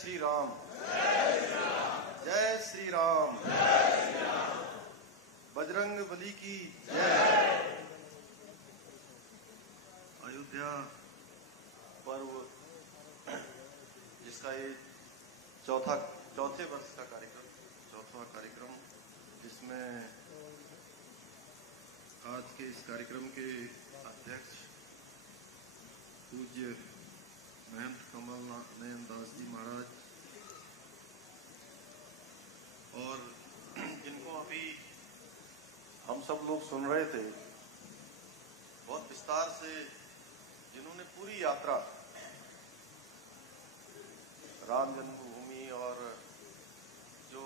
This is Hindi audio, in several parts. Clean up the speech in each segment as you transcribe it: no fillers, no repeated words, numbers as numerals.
श्री राम। जय श्री राम। बजरंग बली की जय। अयोध्या पर्व जिसका ये चौथे वर्ष का चौथा कार्यक्रम, जिसमें आज के इस कार्यक्रम के अध्यक्ष पूज्य महंत कमल नयन दास जी महाराज और जिनको अभी हम सब लोग सुन रहे थे, बहुत विस्तार से जिन्होंने पूरी यात्रा राम जन्मभूमि और जो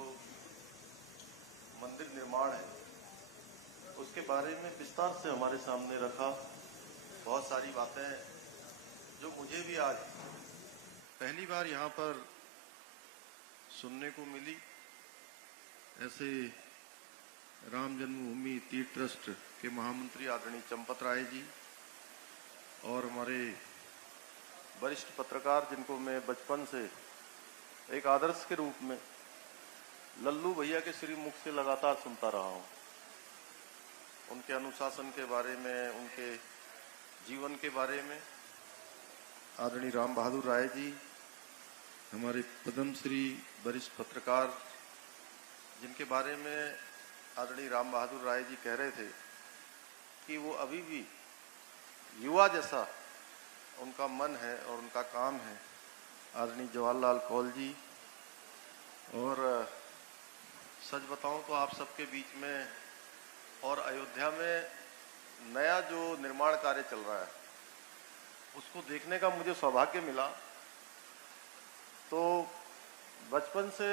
मंदिर निर्माण है उसके बारे में विस्तार से हमारे सामने रखा। बहुत सारी बातें जो मुझे भी आज पहली बार यहाँ पर सुनने को मिली। ऐसे राम जन्मभूमि तीर्थ ट्रस्ट के महामंत्री आदरणीय चंपत राय जी और हमारे वरिष्ठ पत्रकार, जिनको मैं बचपन से एक आदर्श के रूप में लल्लू भैया के श्रीमुख से लगातार सुनता रहा हूँ, उनके अनुशासन के बारे में, उनके जीवन के बारे में। आदरणीय राम बहादुर राय जी, हमारे पद्मश्री वरिष्ठ पत्रकार, जिनके बारे में आदरणीय राम बहादुर राय जी कह रहे थे कि वो अभी भी युवा जैसा उनका मन है और उनका काम है। आदरणीय जवाहरलाल कौल जी, और सच बताऊं तो आप सबके बीच में और अयोध्या में नया जो निर्माण कार्य चल रहा है उसको देखने का मुझे सौभाग्य मिला। तो बचपन से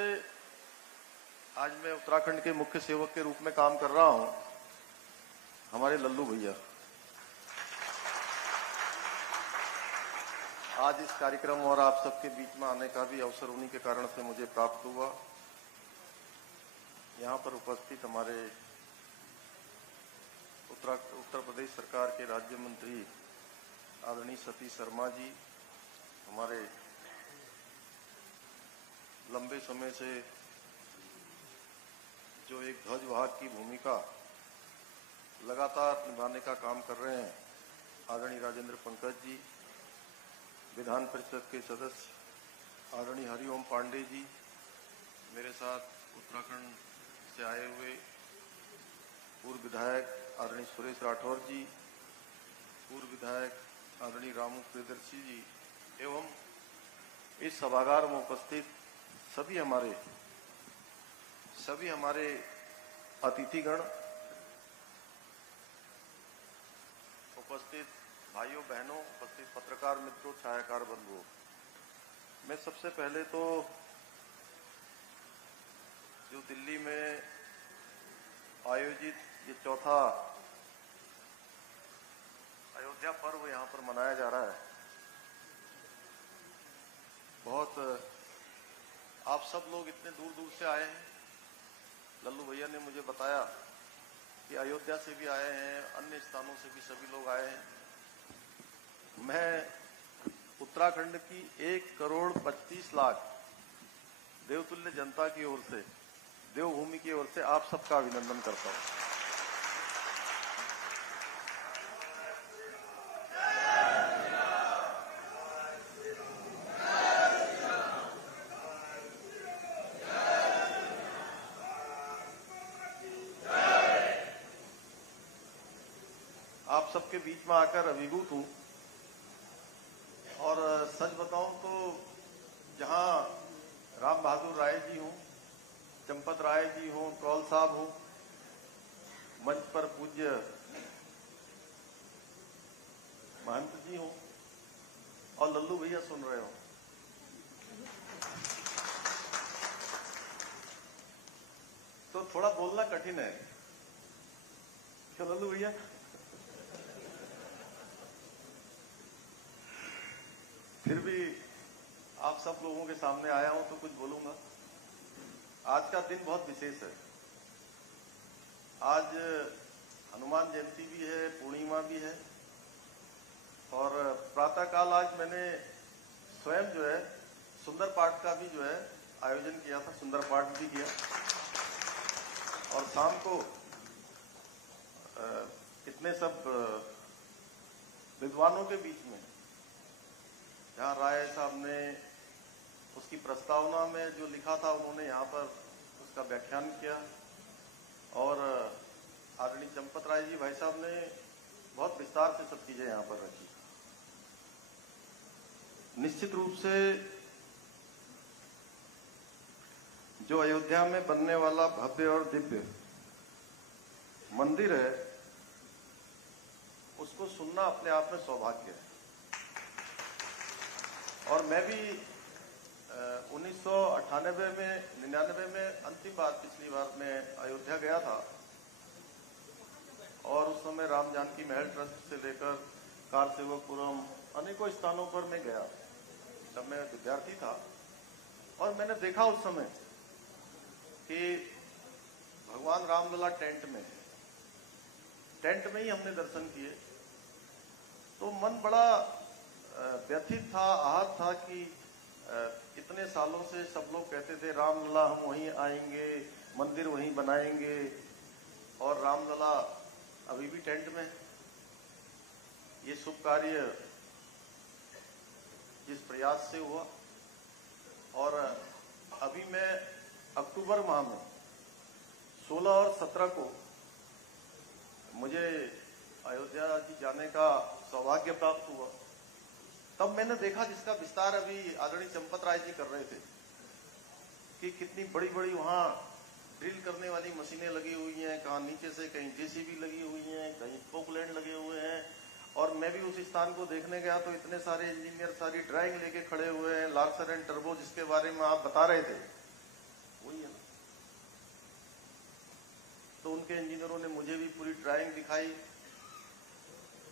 आज मैं उत्तराखंड के मुख्य सेवक के रूप में काम कर रहा हूं। हमारे लल्लू भैया आज इस कार्यक्रम और आप सबके बीच में आने का भी अवसर उन्हीं के कारण से मुझे प्राप्त हुआ। यहाँ पर उपस्थित हमारे उत्तर प्रदेश सरकार के राज्य मंत्री आदरणीय सतीश शर्मा जी, हमारे लंबे समय से जो एक ध्वज वाहक की भूमिका लगातार निभाने का काम कर रहे हैं, आदरणीय राजेंद्र पंकज जी, विधान परिषद के सदस्य आदरणीय हरिओम पांडे जी, मेरे साथ उत्तराखंड से आए हुए पूर्व विधायक आदरणीय सुरेश राठौर जी, पूर्व विधायक आदरणीय रामू प्रियदर्शी जी, एवं इस सभागार में उपस्थित सभी हमारे अतिथिगण, उपस्थित भाइयों बहनों, उपस्थित पत्रकार मित्रों, छायाकार बंधुओं, मैं सबसे पहले तो जो दिल्ली में आयोजित ये चौथा अयोध्या पर्व यहाँ पर मनाया जा रहा है, बहुत आप सब लोग इतने दूर दूर से आए हैं। लल्लू भैया ने मुझे बताया कि अयोध्या से भी आए हैं, अन्य स्थानों से भी सभी लोग आए हैं। मैं उत्तराखंड की 1,25,00,000 देवतुल्य जनता की ओर से, देवभूमि की ओर से आप सबका अभिनंदन करता हूं। आप सबके बीच में आकर अभिभूत हूं और सच बताऊं तो जहां राम बहादुर राय जी हों, चंपत राय जी हों, कौल साहब हों, मंच पर पूज्य महंत जी हों और लल्लू भैया सुन रहे हों, तो थोड़ा बोलना कठिन है। क्यों लल्लू भैया? फिर भी आप सब लोगों के सामने आया हूं तो कुछ बोलूंगा। आज का दिन बहुत विशेष है। आज हनुमान जयंती भी है, पूर्णिमा भी है, और प्रातःकाल आज मैंने स्वयं जो है सुंदर पाठ का भी जो है आयोजन किया था, सुंदर पाठ भी किया। और शाम को इतने सब विद्वानों के बीच में, जहां राय साहब ने उसकी प्रस्तावना में जो लिखा था उन्होंने यहाँ पर उसका व्याख्यान किया, और आदरणीय चंपत राय जी भाई साहब ने बहुत विस्तार से सब चीजें यहाँ पर रखी। निश्चित रूप से जो अयोध्या में बनने वाला भव्य और दिव्य मंदिर है, उसको सुनना अपने आप में सौभाग्य है। और मैं भी 1998 में 99 में अंतिम बार, पिछली बार मैं अयोध्या गया था, और उस समय राम जानकी महल ट्रस्ट से लेकर कारसेवकपुरम अनेकों स्थानों पर मैं गया जब मैं विद्यार्थी था। और मैंने देखा उस समय कि भगवान रामलला टेंट में ही हमने दर्शन किए, तो मन बड़ा व्यथित था, आहत था कि इतने सालों से सब लोग कहते थे रामलला हम वहीं आएंगे, मंदिर वहीं बनाएंगे, और रामलला अभी भी टेंट में। ये शुभ कार्य जिस प्रयास से हुआ, और अभी मैं अक्टूबर माह में 16 और 17 को मुझे अयोध्या जी जाने का सौभाग्य प्राप्त हुआ। तब मैंने देखा, जिसका विस्तार अभी आदरणीय चंपत राय जी कर रहे थे, कि कितनी बड़ी बड़ी वहां ड्रिल करने वाली मशीनें लगी हुई हैं, कहाँ नीचे से कहीं जेसीबी लगी हुई हैं, कहीं पोकलैंड लगे हुए हैं। और मैं भी उस स्थान को देखने गया तो इतने सारे इंजीनियर सारी ड्राइंग लेके खड़े हुए हैं। लार्सन एंड टर्बो जिसके बारे में आप बता रहे थे, वही है। तो उनके इंजीनियरों ने मुझे भी पूरी ड्राइंग दिखाई,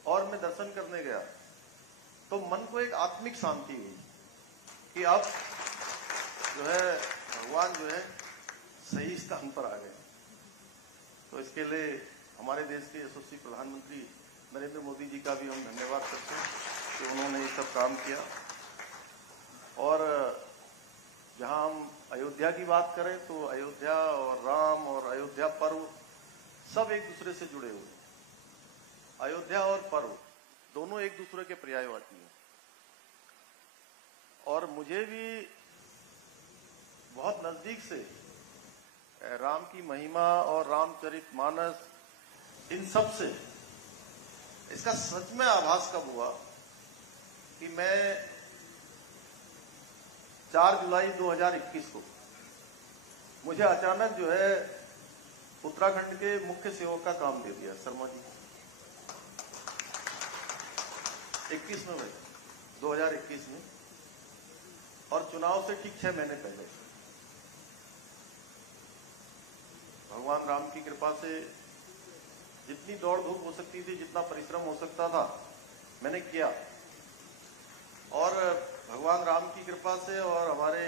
और मैं दर्शन करने गया तो मन को एक आत्मिक शांति हुई कि अब जो है भगवान जो है सही स्थान पर आ गए। तो इसके लिए हमारे देश के यशस्वी प्रधानमंत्री नरेंद्र मोदी जी का भी हम धन्यवाद करते हैं कि उन्होंने ये सब काम किया। और जहां हम अयोध्या की बात करें तो अयोध्या और राम और अयोध्या पर्व सब एक दूसरे से जुड़े हुए हैं। अयोध्या और पर्व दोनों एक दूसरे के पर्यायवाची हैं। और मुझे भी बहुत नजदीक से राम की महिमा और रामचरितमानस, इन सब से इसका सच में आभास कब हुआ कि मैं 4 जुलाई 2021 को मुझे अचानक जो है उत्तराखंड के मुख्य सेवक का काम दे दिया शर्मा जी। 21 में भाई 2021 में, और चुनाव से ठीक 6 महीने पहले। भगवान राम की कृपा से जितनी दौड़ धूप हो सकती थी, जितना परिश्रम हो सकता था, मैंने किया। और भगवान राम की कृपा से और हमारे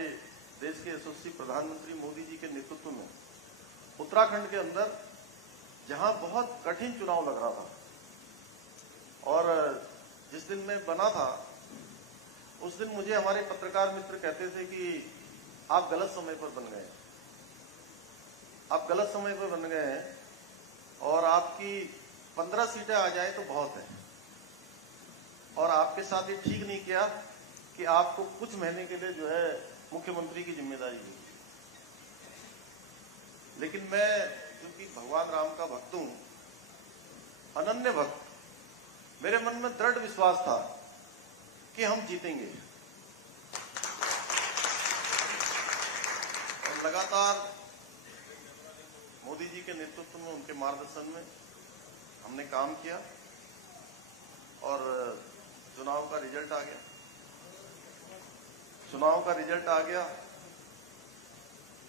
देश के यशस्वी प्रधानमंत्री मोदी जी के नेतृत्व में उत्तराखंड के अंदर जहां बहुत कठिन चुनाव लग रहा था, और जिस दिन मैं बना था उस दिन मुझे हमारे पत्रकार मित्र कहते थे कि आप गलत समय पर बन गए, आप गलत समय पर बन गए हैं, और आपकी 15 सीटें आ जाए तो बहुत है, और आपके साथ ये ठीक नहीं किया कि आपको कुछ महीने के लिए जो है मुख्यमंत्री की जिम्मेदारी दी। लेकिन मैं क्योंकि भगवान राम का भक्त हूं, अनन्य भक्त, मेरे मन में दृढ़ विश्वास था कि हम जीतेंगे। और लगातार मोदी जी के नेतृत्व में, उनके मार्गदर्शन में हमने काम किया, और चुनाव का रिजल्ट आ गया। चुनाव का रिजल्ट आ गया,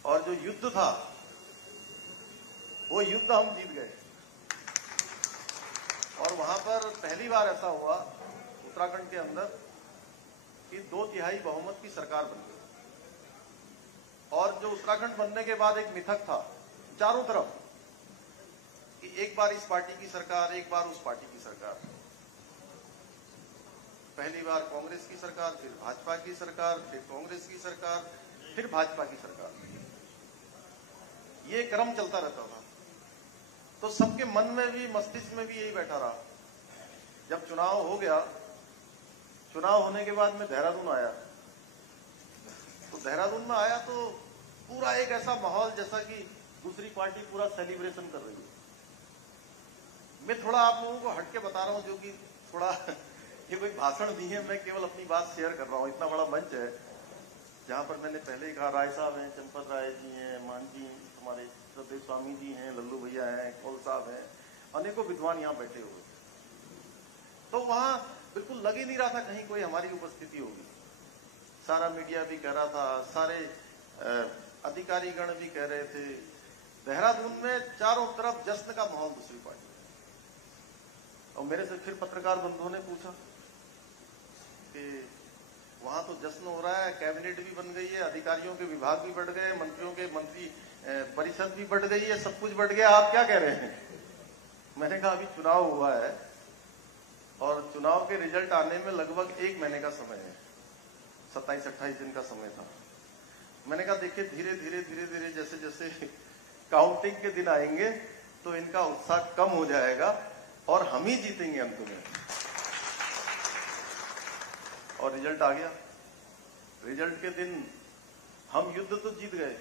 और जो युद्ध था वो युद्ध हम जीत गए। और वहां पर पहली बार ऐसा हुआ उत्तराखंड के अंदर कि 2/3 बहुमत की सरकार बन गई। और जो उत्तराखंड बनने के बाद एक मिथक था चारों तरफ कि एक बार इस पार्टी की सरकार, एक बार उस पार्टी की सरकार। पहली बार कांग्रेस की सरकार, फिर भाजपा की सरकार, फिर कांग्रेस की सरकार, फिर भाजपा की सरकार, ये क्रम चलता रहता था। तो सबके मन में भी, मस्तिष्क में भी यही बैठा रहा। जब चुनाव हो गया, चुनाव होने के बाद मैं देहरादून आया, तो देहरादून में आया तो पूरा एक ऐसा माहौल जैसा कि दूसरी पार्टी पूरा सेलिब्रेशन कर रही है। मैं थोड़ा आप लोगों को हटके बता रहा हूं, जो कि थोड़ा ये कोई भाषण नहीं है, मैं केवल अपनी बात शेयर कर रहा हूं। इतना बड़ा मंच है जहां पर मैंने पहले ही कहा, राय साहब हैं, चंपत राय जी हैं, मान जी हमारे श्रद्धेय स्वामी जी हैं, लल्लू भैया हैं, कौल साहब हैं, अनेकों विद्वान यहाँ बैठे हुए। तो वहां बिल्कुल लग ही नहीं रहा था कहीं कोई हमारी उपस्थिति होगी। सारा मीडिया भी कह रहा था, सारे अधिकारीगण भी कह रहे थे। देहरादून में चारों तरफ जश्न का माहौल दूसरी पार्टी। और मेरे से फिर पत्रकार बंधुओं ने पूछा कि वहां तो जश्न हो रहा है, कैबिनेट भी बन गई है, अधिकारियों के विभाग भी बढ़ गए, मंत्रियों के मंत्री परिषद भी बढ़ गई है, सब कुछ बढ़ गया, आप क्या कह रहे हैं? मैंने कहा अभी चुनाव हुआ है और चुनाव के रिजल्ट आने में लगभग 1 महीने का समय है, 27-28 दिन का समय था। मैंने कहा देखिए, धीरे धीरे जैसे जैसे काउंटिंग के दिन आएंगे तो इनका उत्साह कम हो जाएगा और हम ही जीतेंगे अंत में। और रिजल्ट आ गया। रिजल्ट के दिन हम युद्ध तो जीत गए,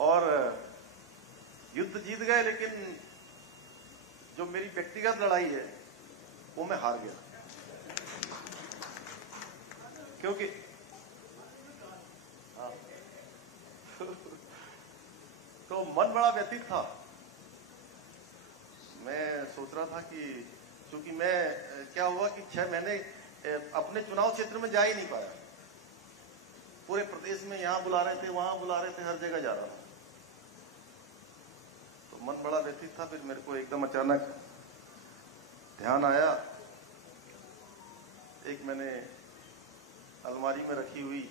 और युद्ध जीत गए, लेकिन जो मेरी व्यक्तिगत लड़ाई है वो मैं हार गया। क्योंकि तो मन बड़ा व्यथित था। मैं सोच रहा था कि क्योंकि मैं क्या हुआ कि 6 महीने अपने चुनाव क्षेत्र में जा ही नहीं पाया। पूरे प्रदेश में यहां बुला रहे थे, वहां बुला रहे थे, हर जगह जा रहा था। तो मन बड़ा व्यथित था। फिर मेरे को एकदम अचानक ध्यान आया, एक मैंने अलमारी में रखी हुई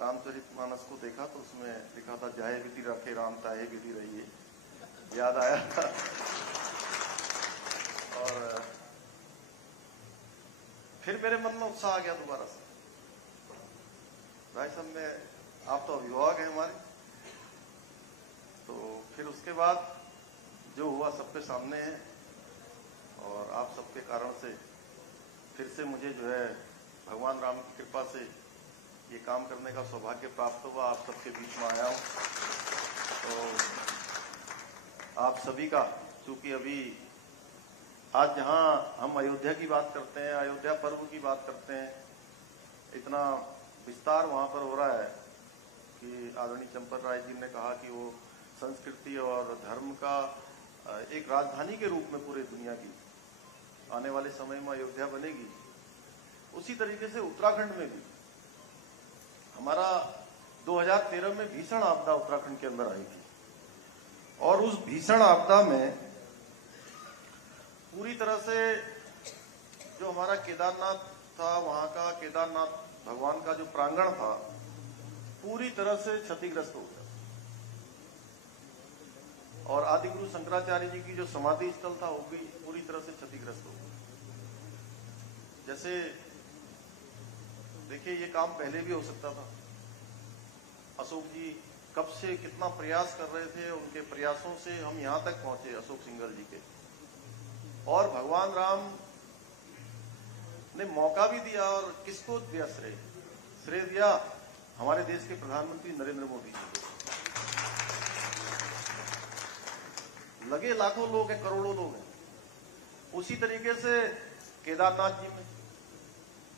रामचरितमानस को देखा, तो उसमें लिखा था, जाहे विधि रखे राम ताहे विधि रहिए। याद आया और फिर मेरे मन में उत्साह आ गया दोबारा से। भाई साहब, मैं आप तो अभिभावक हैं हमारे, तो फिर उसके बाद जो हुआ सबके सामने है, और आप सबके कारण से फिर से मुझे जो है भगवान राम की कृपा से ये काम करने का सौभाग्य प्राप्त हुआ। आप सबके बीच में आया हूं। तो आप सभी का, चूंकि अभी आज जहां हम अयोध्या की बात करते हैं, अयोध्या पर्व की बात करते हैं, इतना विस्तार वहां पर हो रहा है कि आदरणीय चंपत राय जी ने कहा कि वो संस्कृति और धर्म का एक राजधानी के रूप में पूरे दुनिया की आने वाले समय में अयोध्या बनेगी। उसी तरीके से उत्तराखंड में भी हमारा 2013 में भीषण आपदा उत्तराखंड के अंदर आई थी, और उस भीषण आपदा में पूरी तरह से जो हमारा केदारनाथ था, वहां का केदारनाथ भगवान का जो प्रांगण था, पूरी तरह से क्षतिग्रस्त हो गया। और आदिगुरु शंकराचार्य जी की जो समाधि स्थल था, वो भी पूरी तरह से क्षतिग्रस्त हो गया। जैसे देखिए, ये काम पहले भी हो सकता था। अशोक जी कब से कितना प्रयास कर रहे थे, उनके प्रयासों से हम यहां तक पहुंचे, अशोक सिंघल जी के। और भगवान राम ने मौका भी दिया, और किसको दिया श्रेय? श्रेय दिया हमारे देश के प्रधानमंत्री नरेंद्र मोदी जी को। लगे लाखों लोग हैं, करोड़ों लोग हैं। उसी तरीके से केदारनाथ जी में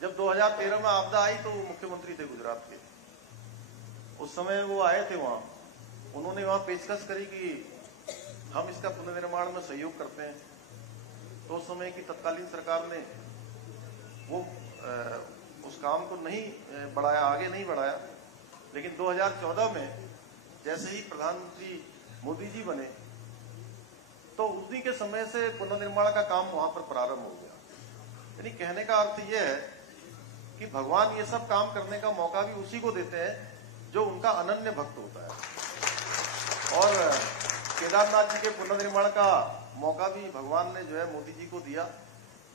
जब 2013 में आपदा आई, तो वो मुख्यमंत्री थे गुजरात के। उस समय वो आए थे वहां, उन्होंने वहां पेशकश करी कि हम इसका पुनर्निर्माण में सहयोग करते हैं। तो उस समय की तत्कालीन सरकार ने वो उस काम को नहीं बढ़ाया, आगे नहीं बढ़ाया। लेकिन 2014 में जैसे ही प्रधानमंत्री मोदी जी बने, तो उसी के समय से पुनर्निर्माण का काम वहां पर प्रारंभ हो गया। यानी कहने का अर्थ यह है कि भगवान ये सब काम करने का मौका भी उसी को देते हैं जो उनका अनन्य भक्त होता है। और केदारनाथ जी के पुनर्निर्माण का मौका भी भगवान ने जो है मोदी जी को दिया,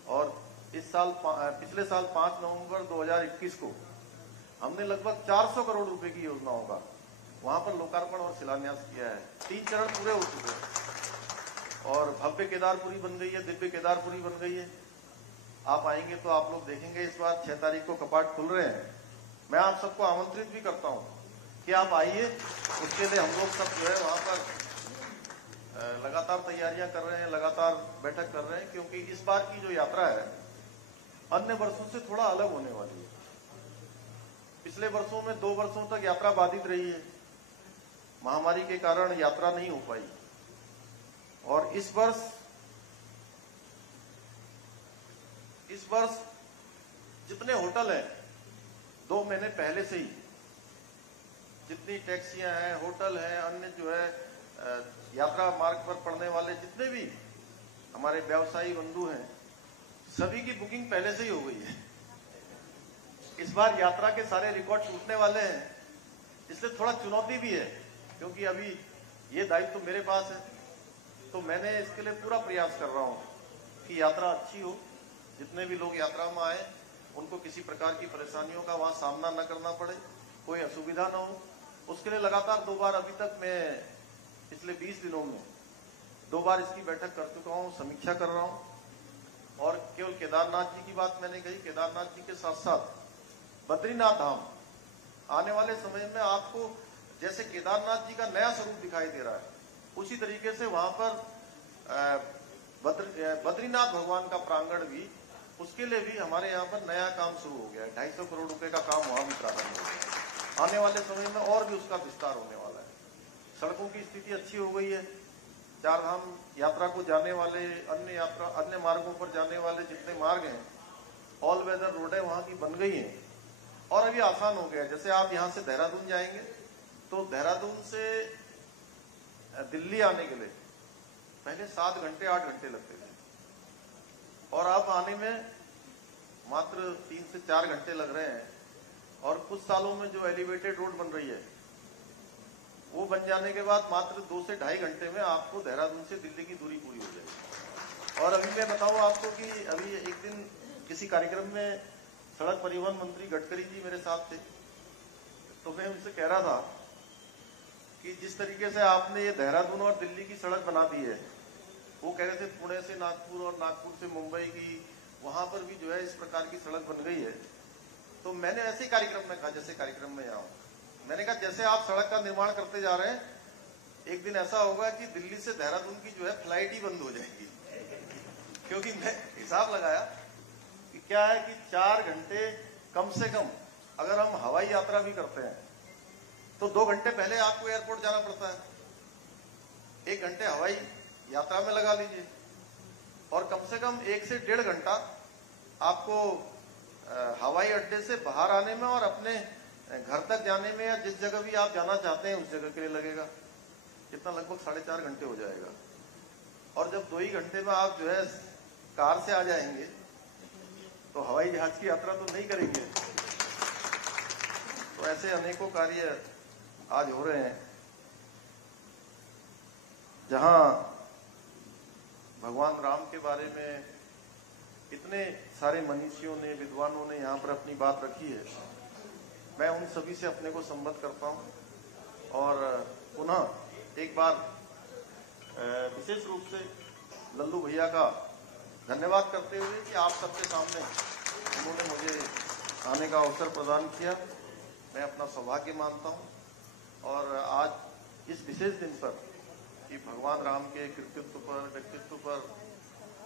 और पिछले साल 5 नवंबर 2021 को हमने लगभग 400 करोड़ रुपए की योजनाओं का वहां पर लोकार्पण और शिलान्यास किया है। 3 चरण पूरे हो चुके हैं और भव्य केदारपुरी बन गई है, दिव्य केदारपुरी बन गई है। आप आएंगे तो आप लोग देखेंगे इस बार 6 तारीख को कपाट खुल रहे हैं। मैं आप सबको आमंत्रित भी करता हूं कि आप आइए। उसके लिए हम लोग सब जो है वहां पर लगातार तैयारियां कर रहे हैं, लगातार बैठक कर रहे हैं, क्योंकि इस बार की जो यात्रा है अन्य वर्षों से थोड़ा अलग होने वाली है। पिछले वर्षों में 2 वर्षों तक यात्रा बाधित रही है, महामारी के कारण यात्रा नहीं हो पाई। और इस वर्ष जितने होटल हैं 2 महीने पहले से ही, जितनी टैक्सियां हैं, होटल हैं, अन्य जो है यात्रा मार्ग पर पड़ने वाले जितने भी हमारे व्यवसायी बंधु हैं, सभी की बुकिंग पहले से ही हो गई है। इस बार यात्रा के सारे रिकॉर्ड टूटने वाले हैं, इसलिए थोड़ा चुनौती भी है, क्योंकि अभी ये दायित्व तो मेरे पास है। तो मैंने इसके लिए पूरा प्रयास कर रहा हूं कि यात्रा अच्छी हो, जितने भी लोग यात्रा में आए उनको किसी प्रकार की परेशानियों का वहां सामना न करना पड़े, कोई असुविधा न हो। उसके लिए लगातार 2 बार अभी तक मैं पिछले 20 दिनों में 2 बार इसकी बैठक कर चुका हूं, समीक्षा कर रहा हूं। और केवल केदारनाथ जी की बात मैंने कही, केदारनाथ जी के साथ साथ बद्रीनाथ धाम आने वाले समय में आपको जैसे केदारनाथ जी का नया स्वरूप दिखाई दे रहा है, उसी तरीके से वहां पर बद्रीनाथ भगवान का प्रांगण भी, उसके लिए भी हमारे यहाँ पर नया काम शुरू हो गया है। 250 करोड़ रुपए का काम वहां भी प्रारंभ हो गया। आने वाले समय में और भी उसका विस्तार होने वाला है। सड़कों की स्थिति अच्छी हो गई है। 4 धाम यात्रा को जाने वाले, अन्य मार्गों पर जाने वाले जितने मार्ग हैं, ऑल वेदर रोडें वहां की बन गई हैं और अभी आसान हो गया है। जैसे आप यहां से देहरादून जाएंगे तो देहरादून से दिल्ली आने के लिए पहले 7 घंटे 8 घंटे लगते थे और अब आने में मात्र 3 से 4 घंटे लग रहे हैं। और कुछ सालों में जो एलिवेटेड रोड बन रही है वो बन जाने के बाद मात्र 2 से 2.5 घंटे में आपको देहरादून से दिल्ली की दूरी पूरी हो जाएगी। और अभी मैं बताऊं आपको कि अभी एक दिन किसी कार्यक्रम में सड़क परिवहन मंत्री गडकरी जी मेरे साथ थे, तो मैं उनसे कह रहा था कि जिस तरीके से आपने ये देहरादून और दिल्ली की सड़क बना दी है, वो कह रहे थे पुणे से नागपुर और नागपुर से मुंबई की, वहां पर भी जो है इस प्रकार की सड़क बन गई है। तो मैंने ऐसे कार्यक्रम में कहा, जैसे कार्यक्रम में यहाँ मैंने कहा जैसे आप सड़क का निर्माण करते जा रहे हैं, एक दिन ऐसा होगा कि दिल्ली से देहरादून की जो है फ्लाइट ही बंद हो जाएगी। क्योंकि मैं हिसाब लगाया कि क्या है कि 4 घंटे कम से कम अगर हम हवाई यात्रा भी करते हैं तो 2 घंटे पहले आपको एयरपोर्ट जाना पड़ता है। 1 घंटे हवाई यात्रा में लगा लीजिए और कम से कम 1 से 1.5 घंटा आपको हवाई अड्डे से बाहर आने में और अपने घर तक जाने में, या जिस जगह भी आप जाना चाहते हैं उस जगह के लिए लगेगा। कितना, लगभग 4.5 घंटे हो जाएगा। और जब 2 ही घंटे में आप जो है कार से आ जाएंगे तो हवाई जहाज की यात्रा तो नहीं करेंगे। तो ऐसे अनेकों कार्य आज हो रहे हैं जहां भगवान राम के बारे में इतने सारे मनीषियों ने, विद्वानों ने यहाँ पर अपनी बात रखी है। मैं उन सभी से अपने को संबद्ध करता हूँ और पुनः एक बार विशेष रूप से लल्लू भैया का धन्यवाद करते हुए कि आप सबके सामने उन्होंने मुझे आने का अवसर प्रदान किया, मैं अपना सौभाग्य मानता हूँ। और आज इस विशेष दिन पर कि भगवान राम के कृतित्व पर, व्यक्तित्व पर,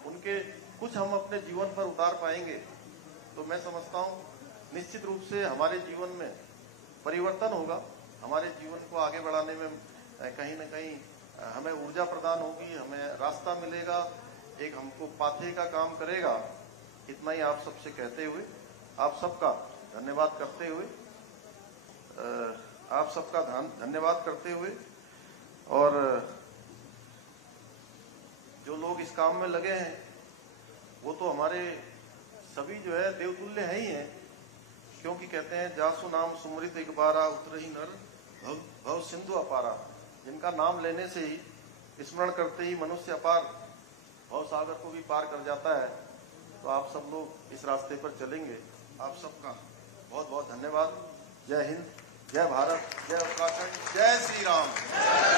उनके कुछ हम अपने जीवन पर उतार पाएंगे तो मैं समझता हूँ निश्चित रूप से हमारे जीवन में परिवर्तन होगा। हमारे जीवन को आगे बढ़ाने में कहीं न कहीं हमें ऊर्जा प्रदान होगी, हमें रास्ता मिलेगा, एक हमको पाथे का काम करेगा। इतना ही आप सबसे कहते हुए, आप सबका धन्यवाद करते हुए, और जो लोग इस काम में लगे हैं वो तो हमारे सभी जो है देवतुल्य है ही हैं, क्योंकि कहते हैं जासु नाम सुमृत एक बारा उतरहि नर भव सिंधु अपारा। जिनका नाम लेने से ही, स्मरण करते ही मनुष्य अपार भव सागर को भी पार कर जाता है। तो आप सब लोग इस रास्ते पर चलेंगे। आप सबका बहुत बहुत धन्यवाद। जय हिंद, जय भारत, जय उत्तराखंड, जय श्री राम।